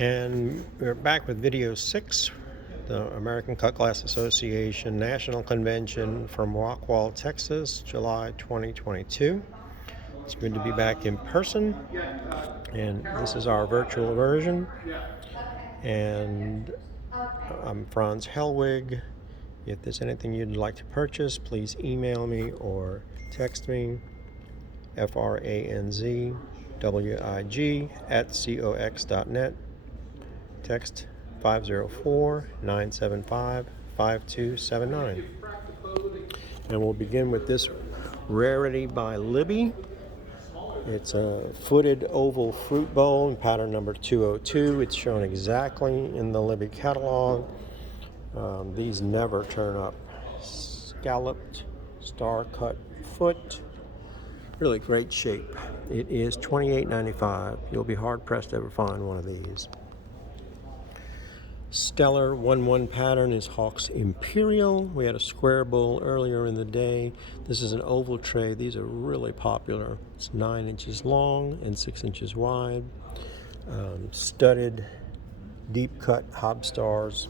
And we're back with video 6, the American Cut Glass Association National Convention from Rockwall, Texas, July 2022. It's good to be back in person, and this is our virtual version. And I'm Franz Hellwig. If there's anything you'd like to purchase, please email me or text me, franzwig@cox.net. Text 504-975-5279. And we'll begin with this rarity by Libby. It's a footed oval fruit bowl in pattern number 202. It's shown exactly in the Libby catalog. These never turn up. Scalloped, star-cut foot. Really great shape. It is $28.95. You'll be hard-pressed to ever find one of these. Stellar 1-1 pattern is Hawk's Imperial. We had a square bowl earlier in the day. This is an oval tray. These are really popular. It's 9 inches long and 6 inches wide. Studded, deep cut hob stars,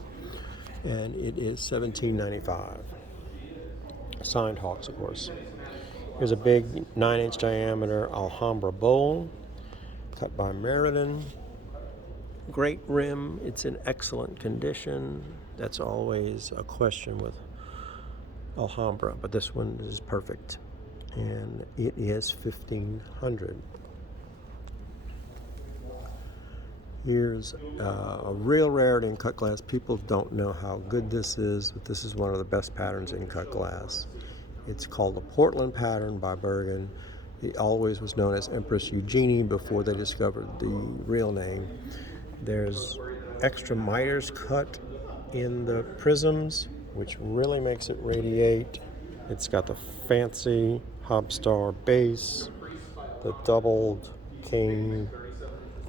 and it is $17.95. Signed Hawks, of course. Here's a big 9-inch diameter Alhambra bowl, cut by Meriden. Great rim. It's in excellent condition. That's always a question with Alhambra, but this one is perfect. And it is $1,500. Here's a real rarity in cut glass. People don't know how good this is, but this is one of the best patterns in cut glass. It's called the Portland pattern by Bergen. It always was known as Empress Eugenie before they discovered the real name. There's extra miters cut in the prisms, which really makes it radiate. It's got the fancy hobstar base, the doubled king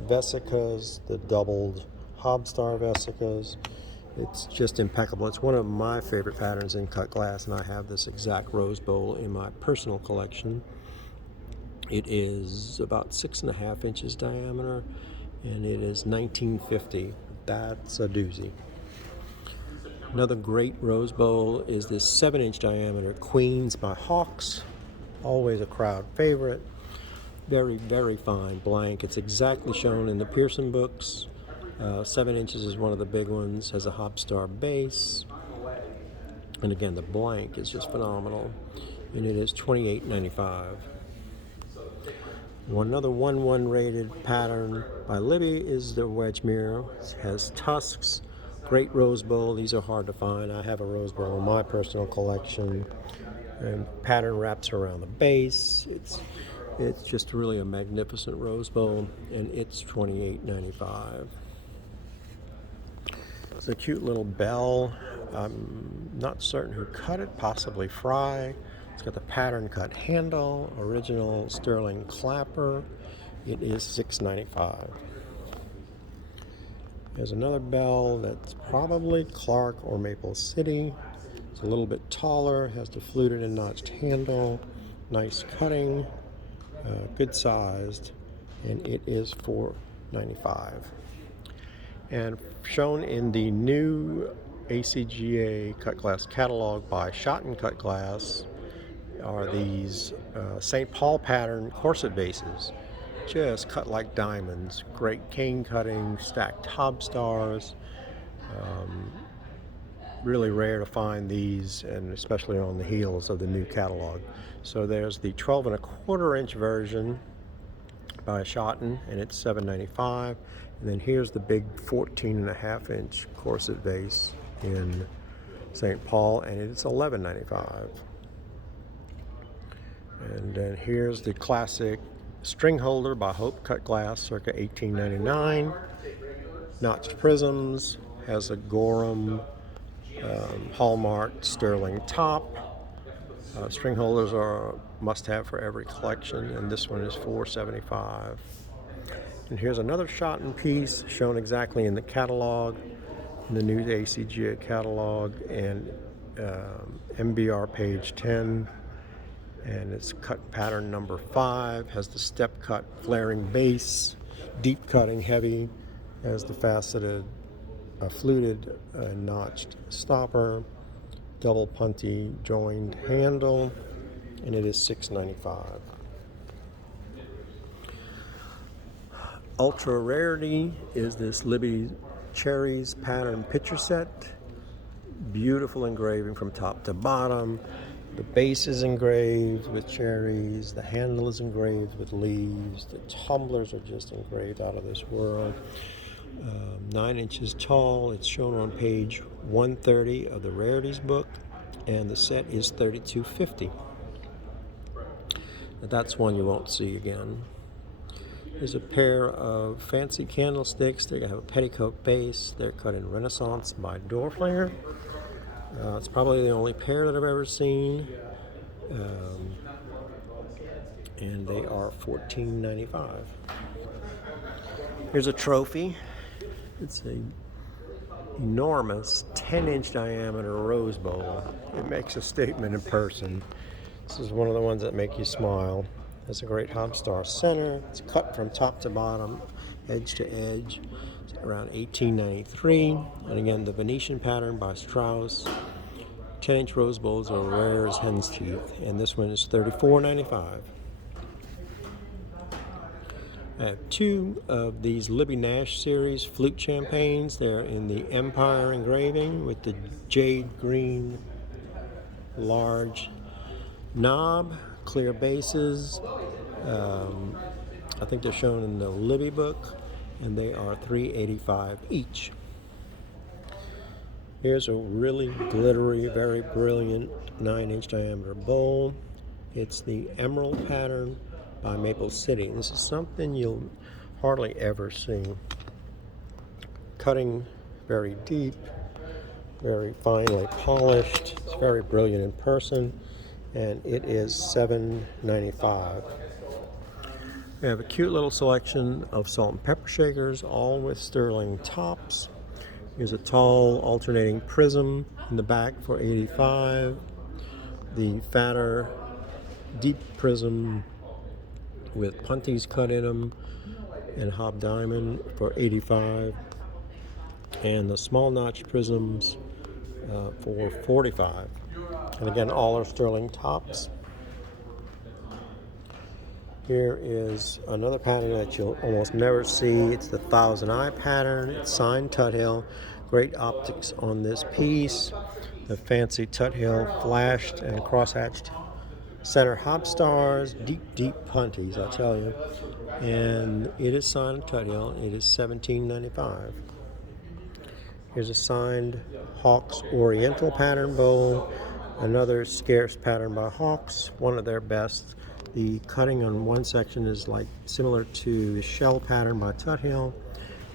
vesicas, the doubled hobstar vesicas. It's just impeccable. It's one of my favorite patterns in cut glass, and I have this exact rose bowl in my personal collection. It is about 6.5 inches diameter, and it is $19.50. That's a doozy. Another great rose bowl is this 7-inch diameter Queens by Hawks. Always a crowd favorite. Very, very fine blank. It's exactly shown in the Pearson books. 7 inches is one of the big ones. Has a hobstar base. And again, the blank is just phenomenal. And it is $28.95. Another 1-1 rated pattern by Libby is the wedge mirror. It has tusks, great rose bowl. These are hard to find. I have a rose bowl in my personal collection. And pattern wraps around the base. It's just really a magnificent rose bowl, and it's $28.95. It's a cute little bell. I'm not certain who cut it, possibly Fry. It's got the pattern cut handle, original sterling clapper. It is $6.95. There's another bell that's probably Clark or Maple City. It's a little bit taller, has the fluted and notched handle, nice cutting, good sized, and it is $4.95. And shown in the new ACGA cut glass catalog by Schotten Cut Glass are these St. Paul pattern corset vases, just cut like diamonds. Great cane cutting, stacked hobstars. Really rare to find these, and especially on the heels of the new catalog. So there's the 12.25 inch version by Schotten, and it's $7.95. And then here's the big 14.5 inch corset vase in St. Paul, and it's $11.95. And then here's the classic string holder by Hope Cut Glass, circa $18.99. Notched prisms, has a Gorham hallmarked sterling top. String holders are a must-have for every collection, and this one is $4.75. And here's another Schotten piece shown exactly in the catalog, in the new ACGA catalog, and MBR page 10. And it's cut pattern number 5, has the step cut flaring base, deep cutting, heavy, Has the faceted, fluted, notched stopper, double punty joined handle, and it is $6.95. Ultra rarity is this Libby Cherries pattern picture set. Beautiful engraving from top to bottom. The base is engraved with cherries. The handle is engraved with leaves. The tumblers are just engraved out of this world. 9 inches tall. It's shown on page 130 of the Rarities book, and the set is $32.50. That's one you won't see again. Here's a pair of fancy candlesticks. They have a petticoat base. They're cut in Renaissance by Dorflinger. It's probably the only pair that I've ever seen. And they are $14.95. Here's a trophy. It's an enormous 10-inch diameter rose bowl. It makes a statement in person. This is one of the ones that make you smile. It's a great Hobstar center. It's cut from top to bottom, edge to edge. It's around $18.93. And again, the Venetian pattern by Strauss. 10-inch rose bowls are rare as hen's teeth, and this one is $34.95. I have two of these Libby Nash series flute champagnes. They're in the Empire engraving with the jade green large knob, clear bases. I think they're shown in the Libby book, and they are $3.85 each. Here's a really glittery, very brilliant 9-inch diameter bowl. It's the Emerald pattern by Maple City. This is something you'll hardly ever see. Cutting very deep, very finely polished. It's very brilliant in person, and it is $7.95. We have a cute little selection of salt and pepper shakers, all with sterling tops. Here's a tall alternating prism in the back for $85. The fatter deep prism with punties cut in them and hob diamond for $85. And the small notch prisms for $45. And again, all are sterling tops. Here is another pattern that you'll almost never see. It's the Thousand Eye pattern. It's signed Tuthill. Great optics on this piece. The fancy Tuthill flashed and cross-hatched center Hobstars. Deep punties, I tell you. And it is signed Tuthill. It is $17.95. Here's a signed Hawks Oriental pattern bowl. Another scarce pattern by Hawks, one of their best. The cutting on one section is like similar to the shell pattern by Tuthill,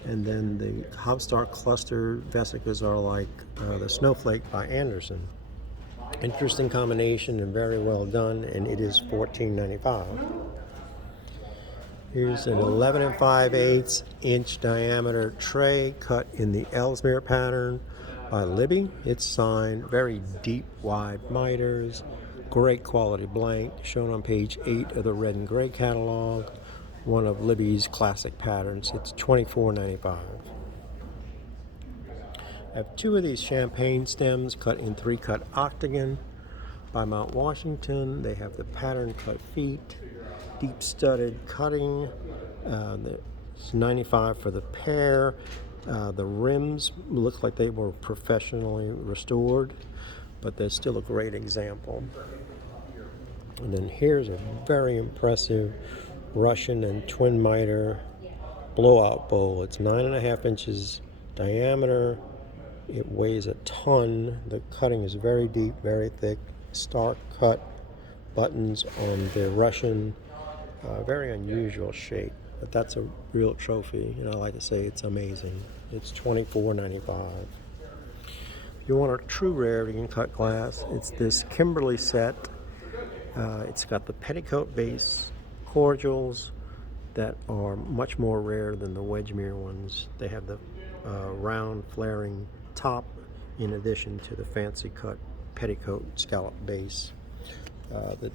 and then the Hobstar cluster vesicas are like the Snowflake by Anderson. Interesting combination and very well done, and it is $14.95. Here's an 11 5/8 inch diameter tray cut in the Ellesmere pattern by Libby. It's signed, very deep, wide miters. Great quality blank, shown on page 8 of the Red and Gray catalog. One of Libby's classic patterns. It's $24.95. I have two of these champagne stems cut in 3-cut octagon by Mount Washington. They have the pattern cut feet, deep studded cutting. It's $95 for the pair. The rims look like they were professionally restored, but they're still a great example. And then here's a very impressive Russian and twin miter blowout bowl. It's 9.5 inches diameter. It weighs a ton. The cutting is very deep, very thick, stark cut buttons on the Russian. Very unusual shape, but that's a real trophy, and I like to say it's amazing. It's $24.95. If you want a true rarity in cut glass, it's this Kimberly set. It's got the petticoat base cordials that are much more rare than the Wedgmere ones. They have the round flaring top in addition to the fancy cut petticoat scallop base. The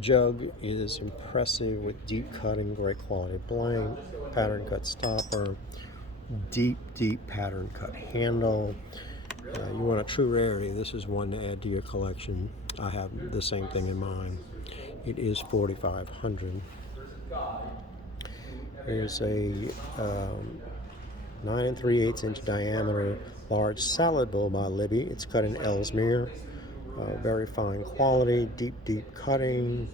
jug is impressive with deep cutting, great quality blank, pattern cut stopper, deep pattern cut handle. You want a true rarity. This is one to add to your collection. I have the same thing in mind. It is 4,500. Here's a 9 3/8 inch diameter large salad bowl by Libby. It's cut in Ellesmere. Very fine quality, deep cutting,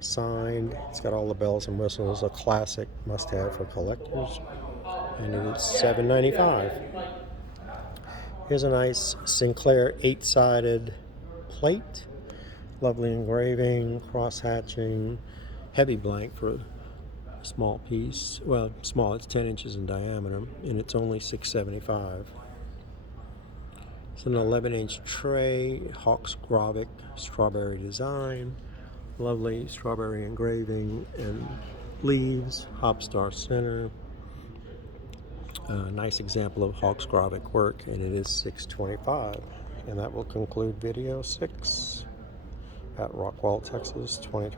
signed. It's got all the bells and whistles. A classic must-have for collectors. And it's $7.95. Here's a nice Sinclair 8-sided plate. Lovely engraving, cross-hatching, heavy blank for a small piece. Well, small, it's 10 inches in diameter, and it's only $6.75. It's an 11-inch tray, Hawks Grovic strawberry design. Lovely strawberry engraving and leaves, Hopstar center. Nice example of Hawks Grovic work, and it is $6.25. And that will conclude video 6 at Rockwall, Texas, 2020.